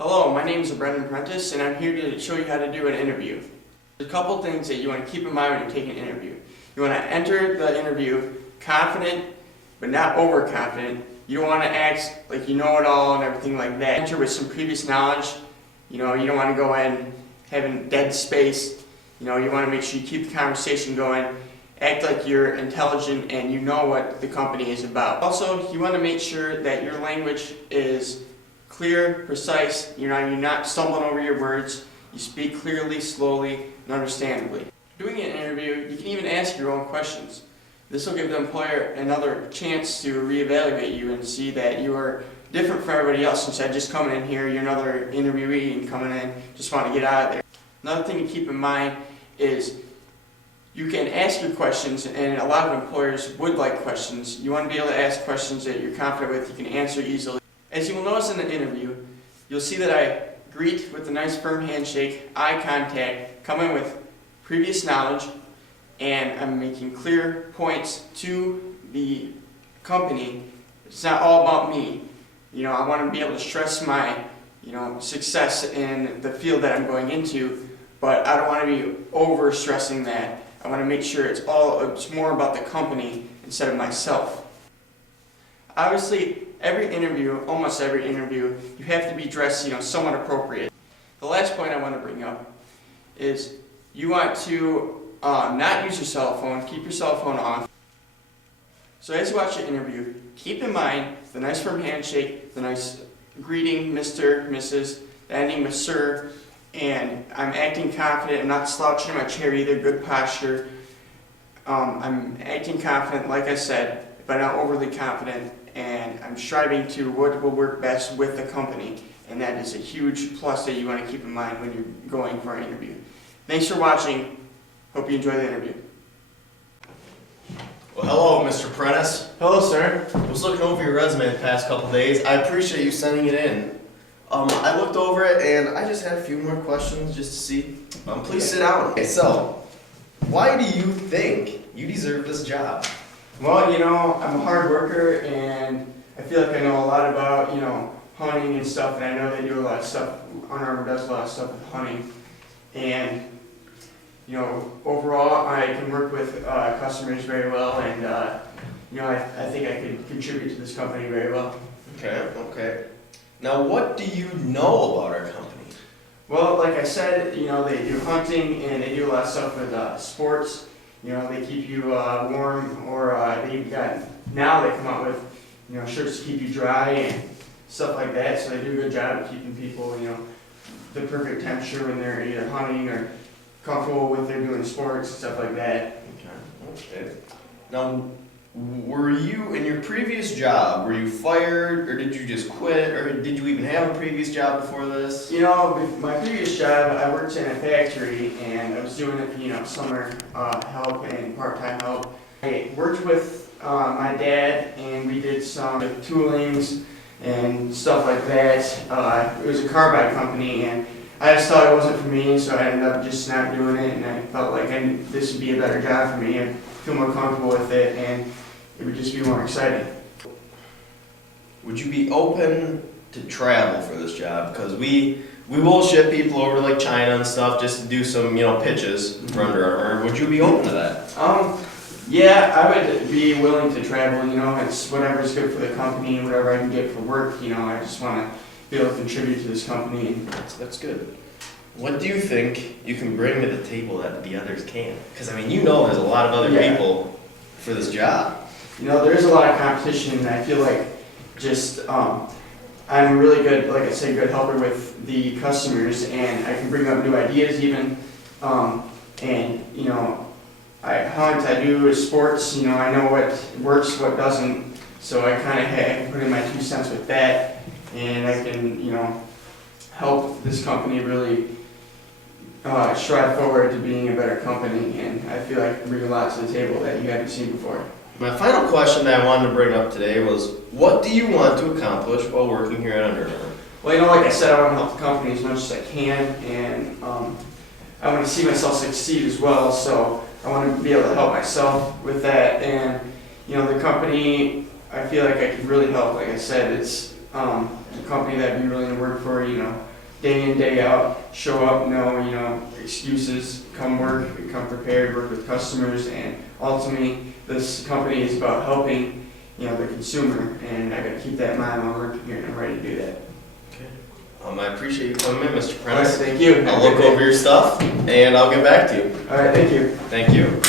Hello, my name is Prentice, and I'm here to show you how to do an interview. There's a couple things that you want to keep in mind when you take an interview. You want to enter the interview confident, but not overconfident. You don't want to act like you know it all and everything like that. Enter with some previous knowledge. You don't want to go in having dead space. You want to make sure you keep the conversation going. Act like you're intelligent and you know what the company is about. Also, you want to make sure that your language is clear, precise. You're not stumbling over your words. You speak clearly, slowly, and understandably. Doing an interview, you can even ask your own questions. This will give the employer another chance to reevaluate you and see that you are different from everybody else. Instead of just coming in here, you're another interviewee and coming in, just want to get out of there. Another thing to keep in mind is you can ask your questions, and a lot of employers would like questions. You want to be able to ask questions that you're confident with, you can answer easily. As you will notice in the interview, you'll see that I greet with a nice firm handshake, eye contact, come in with previous knowledge, and I'm making clear points to the company. It's not all about me. I want to be able to stress my success in the field that I'm going into, but I don't want to be over stressing that. I want to make sure it's more about the company instead of myself. Obviously, almost every interview, you have to be dressed, somewhat appropriate. The last point I want to bring up is you want to not use your cell phone, keep your cell phone off. So as you watch the interview, keep in mind the nice firm handshake, the nice greeting, Mr., Mrs., the ending with sir, and I'm acting confident. I'm not slouching in my chair either, good posture. I'm acting confident, like I said, but not overly confident, and I'm striving to what will work best with the company, and that is a huge plus that you want to keep in mind when you're going for an interview. Thanks for watching. Hope you enjoy the interview. Well, hello, Mr. Prentice. Hello, sir. I was looking over your resume the past couple days. I appreciate you sending it in. I looked over it and I just had a few more questions just to see. Please sit down. Okay, so, why do you think you deserve this job? Well, I'm a hard worker, and I feel like I know a lot about, hunting and stuff, and I know they do a lot of stuff, Under Armour does a lot of stuff with hunting, and, overall, I can work with customers very well, and, I think I could contribute to this company very well. Okay. Now, what do you know about our company? Well, like I said, they do hunting, and they do a lot of stuff with sports. They keep you warm, or now they come out with, shirts to keep you dry and stuff like that. So they do a good job of keeping people, the perfect temperature when they're either hunting or comfortable with their doing sports and stuff like that. Okay. Now, were you, in your previous job, were you fired, or did you just quit, or did you even have a previous job before this? My previous job, I worked in a factory, and I was doing it, summer help and part-time help. I worked with my dad, and we did some toolings and stuff like that. It was a carbide company, and I just thought it wasn't for me, so I ended up just not doing it, and I felt like this would be a better job for me. I feel more comfortable with it, and it would just be more exciting. Would you be open to travel for this job? Because we will ship people over to like China and stuff just to do some, pitches for Under Armour. Would you be open to that? Yeah, I would be willing to travel. It's whatever's good for the company and whatever I can get for work. I just want to be able to contribute to this company. That's good. What do you think you can bring to the table that the others can't? Because there's a lot of other people for this job. There is a lot of competition, and I feel like I'm really good, like I say, good helper with the customers, and I can bring up new ideas even. I hunt, I do sports, I know what works, what doesn't, so I kind of can put in my 2 cents with that, and I can, help this company really strive forward to being a better company, and I feel like I bring a lot to the table that you haven't seen before. My final question that I wanted to bring up today was, what do you want to accomplish while working here at Under Armour? Well, like I said, I want to help the company as much as I can, and I want to see myself succeed as well, so I want to be able to help myself with that, and the company, I feel like I could really help. Like I said, it's a company that I'd be willing to work for, day in, day out, show up, no, excuses, come work, come prepared, work with customers, and ultimately, this company is about helping, the consumer, and I gotta keep that in mind while I'm working here, and I'm ready to do that. I appreciate you coming in, Mr. All right, Prentice. thank you. I'll look over your stuff and I'll get back to you. All right, thank you. Thank you.